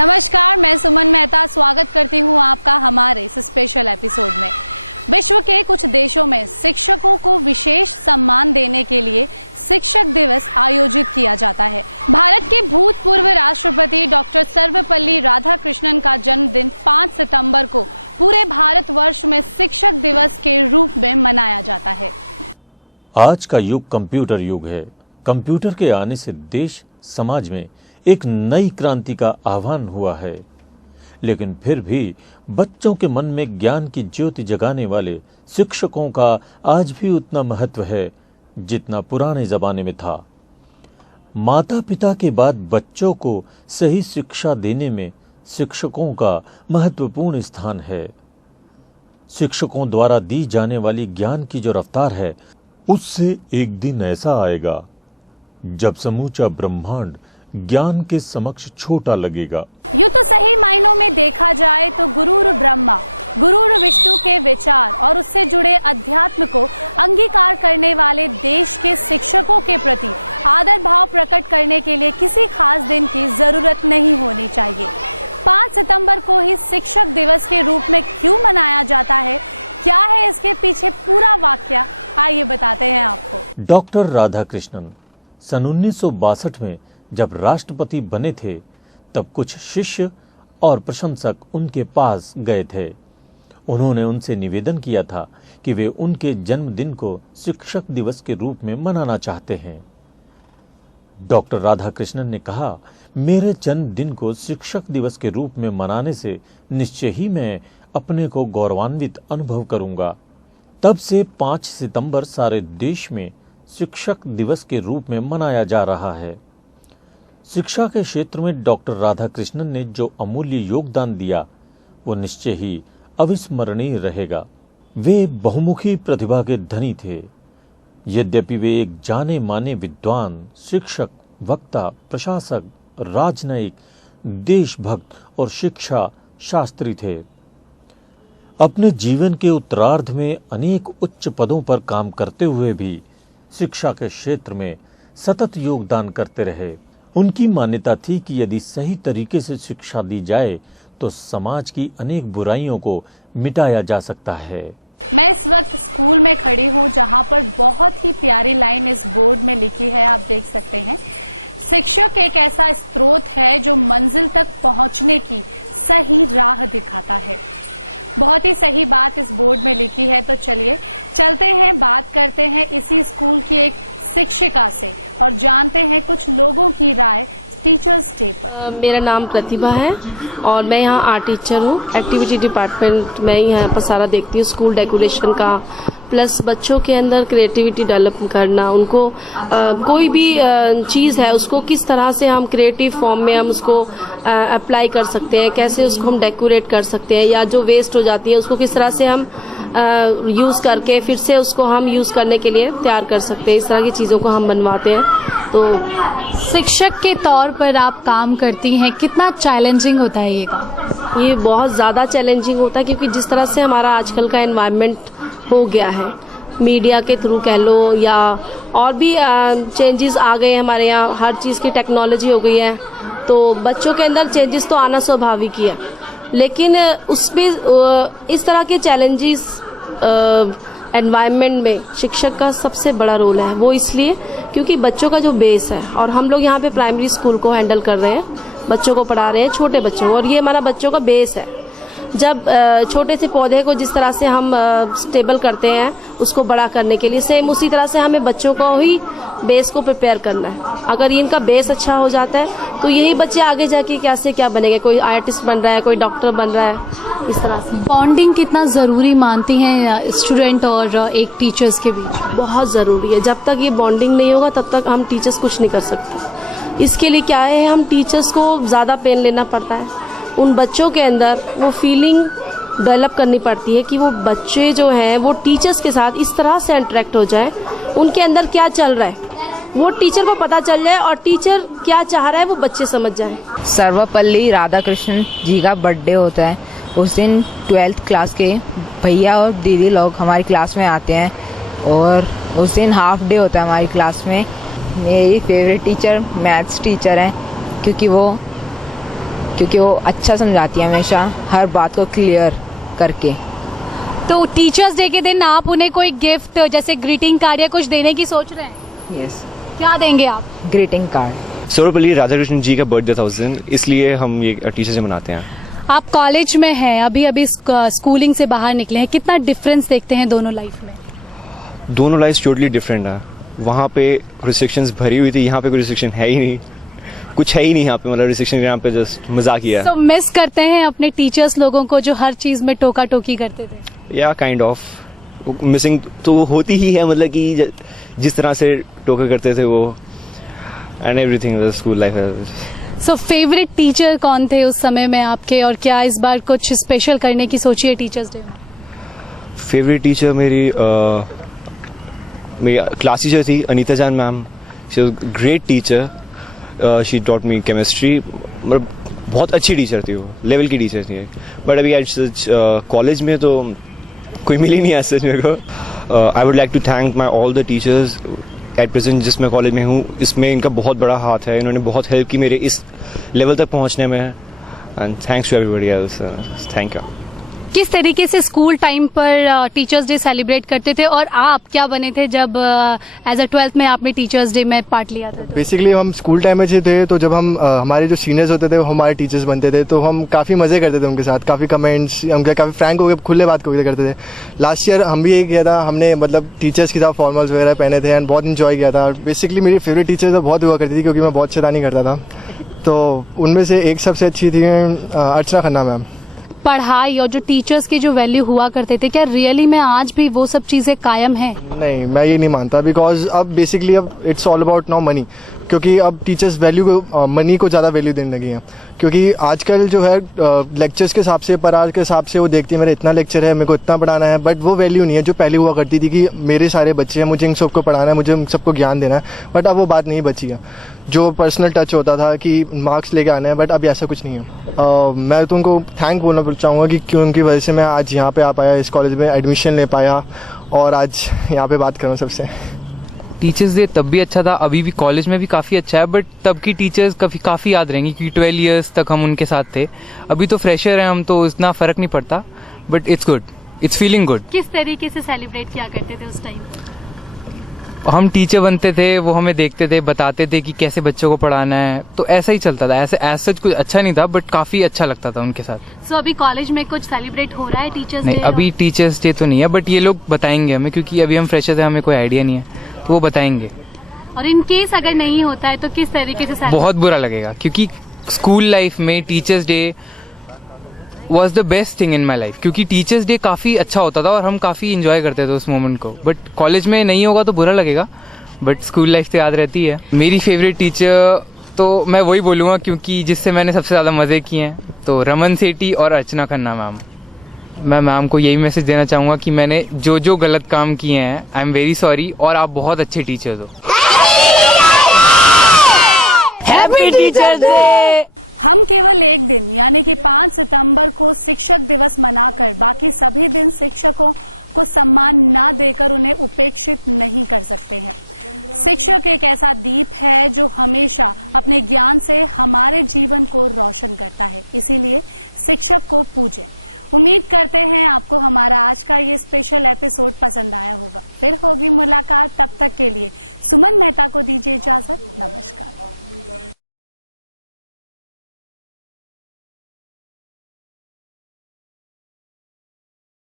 नमस्कार, मैं सुमन मेहता स्वागत करती हूं आपका हमारे इस स्पेशल एपिसोड में। विश्व के कुछ देशों में शिक्षकों को विशेष सम्मान देने के लिए शिक्षक दिवस आयोजित किया जाता है। भारत के भूतपूर्व राष्ट्रपति डॉक्टर सर्वपल्ली राधाकृष्णन का जन्मदिन 5 सितंबर को पूरे भारतवर्ष में शिक्षक दिवस के रूप में मनाया जाता है। आज का युग कंप्यूटर युग है। कंप्यूटर के आने से देश समाज में एक नई क्रांति का आह्वान हुआ है, लेकिन फिर भी बच्चों के मन में ज्ञान की ज्योति जगाने वाले शिक्षकों का आज भी उतना महत्व है जितना पुराने जमाने में था। माता पिता के बाद बच्चों को सही शिक्षा देने में शिक्षकों का महत्वपूर्ण स्थान है। शिक्षकों द्वारा दी जाने वाली ज्ञान की जो रफ्तार है, उससे एक दिन ऐसा आएगा जब समूचा ब्रह्मांड ज्ञान के समक्ष छोटा लगेगा। यूं तो सही मायनों में देखा जाए तो गुरुर ब्रह्मा, गुरुर विष्णु के विचार और उससे जुड़े अध्यात्म को अंगीकार करने वाले देश के शिक्षकों के प्रति आदर भाव प्रकट करने के लिए किसी खास दिन की जरूरत नहीं होनी चाहिए। 5 सितंबर को ही शिक्षक दिवस के रूप में क्यों मनाया जाता है, क्या है इसके पीछे पूरा वाकया, आइए बताते हैं आपको। डॉक्टर राधाकृष्णन सन 1962 में जब राष्ट्रपति बने थे, तब कुछ शिष्य और प्रशंसक उनके पास गए थे। उन्होंने उनसे निवेदन किया था कि वे उनके जन्मदिन को शिक्षक दिवस के रूप में मनाना चाहते हैं। डॉक्टर राधाकृष्णन ने कहा, मेरे जन्मदिन को शिक्षक दिवस के रूप में मनाने से निश्चय ही मैं अपने को गौरवान्वित अनुभव करूंगा। तब से 5 सितंबर सारे देश में शिक्षक दिवस के रूप में मनाया जा रहा है। शिक्षा के क्षेत्र में डॉक्टर राधाकृष्णन ने जो अमूल्य योगदान दिया, वो निश्चय ही अविस्मरणीय रहेगा। वे बहुमुखी प्रतिभा के धनी थे। यद्यपि वे एक जाने माने विद्वान, शिक्षक, वक्ता, प्रशासक, राजनयिक, देशभक्त और शिक्षा शास्त्री थे। अपने जीवन के उत्तरार्ध में अनेक उच्च पदों पर काम करते हुए भी शिक्षा के क्षेत्र में सतत योगदान करते रहे। उनकी मान्यता थी कि यदि सही तरीके से शिक्षा दी जाए तो समाज की अनेक बुराइयों को मिटाया जा सकता है। मैं इस वक्त स्कूल में खड़ी हूँ, जहाँ पर बहुत ही प्यारी लाइन इस बोर्ड में लिखी है, आप देख सकते हैं। शिक्षक एक ऐसा स्रोत है जो मंजिल तक पहुँचने की सही राह दिखाता है। बहुत ही सही बात इस बोर्ड में लिखी है। तो चलिए चलते हैं, बात करते हैं इसी स्कूल की एक शिक्षिका से और जानते हैं कुछ लोगों की राय टीचर्स डे पर। मेरा नाम प्रतिभा है और मैं यहाँ आर्ट टीचर हूँ। एक्टिविटी डिपार्टमेंट में यहाँ पर सारा देखती हूँ, स्कूल डेकोरेशन का, प्लस बच्चों के अंदर क्रिएटिविटी डेवलप करना, उनको कोई भी चीज़ है उसको किस तरह से हम क्रिएटिव फॉर्म में हम उसको अप्लाई कर सकते हैं, कैसे उसको हम डेकोरेट कर सकते हैं, या जो वेस्ट हो जाती है उसको किस तरह से हम यूज़ करके फिर से उसको हम यूज़ करने के लिए तैयार कर सकते हैं। इस तरह की चीज़ों को हम बनवाते हैं। तो शिक्षक के तौर पर आप काम करती हैं, कितना चैलेंजिंग होता है ये काम? ये बहुत ज़्यादा चैलेंजिंग होता है, क्योंकि जिस तरह से हमारा आजकल का एनवायरनमेंट हो गया है, मीडिया के थ्रू कह लो या और भी चेंजेस आ गए हमारे यहाँ, हर चीज़ की टेक्नोलॉजी हो गई है, तो बच्चों के अंदर चेंजेस तो आना स्वाभाविक ही है। लेकिन उसमें इस तरह के चैलेंजेस एनवायरनमेंट में शिक्षक का सबसे बड़ा रोल है। वो इसलिए क्योंकि बच्चों का जो बेस है, और हम लोग यहाँ पे प्राइमरी स्कूल को हैंडल कर रहे हैं, बच्चों को पढ़ा रहे हैं, छोटे बच्चों को, और ये हमारा बच्चों का बेस है। जब छोटे से पौधे को जिस तरह से हम स्टेबल करते हैं उसको बड़ा करने के लिए, सेम उसी तरह से हमें बच्चों को ही बेस को प्रिपेयर करना है। अगर इनका बेस अच्छा हो जाता है तो यही बच्चे आगे जाके कैसे क्या बनेंगे, कोई आर्टिस्ट बन रहा है, कोई डॉक्टर बन रहा है, इस तरह से। बॉन्डिंग कितना ज़रूरी मानती हैं स्टूडेंट और एक टीचर्स के बीच? बहुत ज़रूरी है। जब तक ये बॉन्डिंग नहीं होगा तब तक हम टीचर्स कुछ नहीं कर सकते। इसके लिए क्या है, हम टीचर्स को ज़्यादा पेन लेना पड़ता है। उन बच्चों के अंदर वो फीलिंग डेवलप करनी पड़ती है कि वो बच्चे जो हैं वो टीचर्स के साथ इस तरह से इंटरेक्ट हो जाए, उनके अंदर क्या चल रहा है वो टीचर को पता चल जाए, और टीचर क्या चाह रहा है वो बच्चे समझ जाए। सर्वपल्ली राधाकृष्णन जी का बर्थडे होता है, उस दिन 12th क्लास के भैया और दीदी लोग हमारी क्लास में आते हैं, और उस दिन हाफ डे होता है हमारी क्लास में। मेरी फेवरेट टीचर मैथ्स टीचर हैं, क्योंकि वो क्योंकि वो अच्छा समझाती है हमेशा, हर बात को क्लियर करके। तो टीचर्स डे के दिन आप उन्हें कोई गिफ्ट जैसे ग्रीटिंग कार्ड या कुछ देने की सोच रहे हैं? यस, क्या देंगे आप? Greeting card. सर्वपल्ली राधाकृष्णन जी का बर्थडे था उस दिन, इसलिए हम ये टीचर्स डे मनाते हैं। आप कॉलेज में हैं, अभी स्कूलिंग से बाहर निकले हैं, कितना डिफरेंस देखते हैं दोनों लाइफ में? दोनों लाइफ टोटली डिफरेंट है। वहाँ पे रिस्ट्रिक्शंस भरी हुई थी, यहाँ पे कोई रिस्ट्रिक्शन है ही नहीं, कुछ है ही नहीं यहाँ पे, मतलब रिस्ट्रिक्शन यहाँ पे जस्ट मजाक ही है। तो मिस करते हैं अपने टीचर्स लोगों को जो हर चीज में टोका टोकी करते थे? या काइंड ऑफ मिसिंग तो होती ही है, मतलब कि जिस तरह से टोका करते थे वो, एंड एवरीथिंग स्कूल लाइफ है। सो फेवरेट टीचर कौन थे उस समय में आपके, और क्या इस बार कुछ स्पेशल करने की सोची है टीचर्स डे? फेवरेट टीचर मेरी क्लास टीचर थी अनीता जान ma'am. She was great teacher, she taught me chemistry, मतलब बहुत अच्छी टीचर थी, वो लेवल की टीचर थी। बट अभी एट सच कॉलेज में तो कोई मिली नहीं है सच मेरे को। I would like to thank my all the teachers at present जिस मैं कॉलेज में हूँ, इसमें इनका बहुत बड़ा हाथ है, इन्होंने बहुत हेल्प की मेरे इस लेवल तक पहुँचने में, and thanks to everybody else, thank you. किस तरीके से स्कूल टाइम पर टीचर्स डे सेलिब्रेट करते थे, और आप क्या बने थे जब एज अ 12th में आपने टीचर्स डे में पार्ट लिया था? बेसिकली हम स्कूल टाइम में थे, तो जब हम हमारे जो सीनियर्स होते थे वो हमारे टीचर्स बनते थे, तो हम काफ़ी मज़े करते थे उनके साथ, काफ़ी कमेंट्स, हम काफ़ी फ्रैंक होकर खुले बात करते थे। लास्ट ईयर हम भी यही किया था, हमने मतलब टीचर्स के साथ फॉर्मल्स वगैरह पहने थे एंड बहुत इंजॉय किया था। बेसिकली मेरी फेवरेट टीचर तो बहुत हुआ करती थी, क्योंकि मैं बहुत शैतानी करता था, तो उनमें से एक सबसे अच्छी थी अर्चना खन्ना मैम। पढ़ाई और जो टीचर्स की जो वैल्यू हुआ करते थे, क्या रियली में आज भी वो सब चीजें कायम हैं? नहीं, मैं ये नहीं मानता, बिकॉज अब बेसिकली अब it's all about now money, क्योंकि अब टीचर्स वैल्यू को मनी को ज़्यादा वैल्यू देने लगी हैं। क्योंकि आजकल जो है लेक्चर्स के हिसाब से, पर आवर के हिसाब से वो देखती है मेरा इतना लेक्चर है, मेरे को इतना पढ़ाना है, बट वो वैल्यू नहीं है जो पहले हुआ करती थी कि मेरे सारे बच्चे हैं, मुझे इन सबको पढ़ाना है, मुझे इन सबको ज्ञान देना है। बट अब वो बात नहीं बची है, जो पर्सनल टच होता था कि मार्क्स लेके आने हैं, बट अब ऐसा कुछ नहीं है। मैं तो उनको थैंक बोलना चाहूँगा कि क्यों उनकी वजह से मैं आज यहाँ पे आ पाया, इस कॉलेज में एडमिशन ले पाया और आज यहाँ पे बात करूँ सबसे। टीचर्स डे तब भी अच्छा था, अभी भी कॉलेज में भी काफ़ी अच्छा है, बट तब की टीचर्स काफ़ी याद रहेंगी क्योंकि 12 इयर्स तक हम उनके साथ थे। अभी तो फ्रेशर हैं हम, तो इतना फ़र्क नहीं पड़ता, but it's good, it's feeling good. किस तरीके से सेलिब्रेट किया करते थे उस टाइम? हम टीचर बनते थे, वो हमें देखते थे, बताते थे कि कैसे बच्चों को पढ़ाना है, तो ऐसा ही चलता था। ऐसे एज सच कुछ अच्छा नहीं था, बट काफ़ी अच्छा लगता था उनके साथ। सो अभी कॉलेज में कुछ सेलिब्रेट हो रहा है टीचर्स डे? नहीं, अभी टीचर्स डे तो नहीं है, बट ये लोग बताएंगे हमें, क्योंकि अभी हम फ्रेशर थे, हमें कोई आइडिया नहीं है, तो वो बताएंगे। और इन केस अगर नहीं होता है तो किस तरीके से? बहुत बुरा लगेगा, क्योंकि स्कूल लाइफ में teachers day was the best thing in my life, क्योंकि टीचर्स डे काफ़ी अच्छा होता था और हम काफ़ी इंजॉय करते थे उस मोमेंट को। बट कॉलेज में नहीं होगा तो बुरा लगेगा, बट स्कूल लाइफ तो याद रहती है। मेरी फेवरेट टीचर तो मैं वही बोलूँगा, क्योंकि जिससे मैंने सबसे ज़्यादा मज़े किए हैं, तो रमन सेठी और अर्चना खन्ना मैम। मैं मैम को यही मैसेज देना चाहूँगा कि मैंने जो गलत काम किए हैं, आई एम वेरी सॉरी, और आप बहुत अच्छे टीचर्स हो। Happy teachers day. हम केवल एक दिन यानी कि 5 सितंबर को शिक्षक दिवस मनाकर बाकी सभी दिन शिक्षकों को सम्मान ना देकर उन्हें उपेक्षित नहीं कर सकते हैं। शिक्षक एक ऐसा दीप है जो हमेशा अपने ज्ञान से हमारे जीवन को रोशन करता है, इसीलिए शिक्षक को पूजें। उम्मीद करते हैं आपको हमारा आज का ये स्पेशल एपिसोड पसंद आया होगा। फिर होगी मुलाकात, तब तक के लिए सुमन मेहता को दीजिए इजाजत। नमस्कार।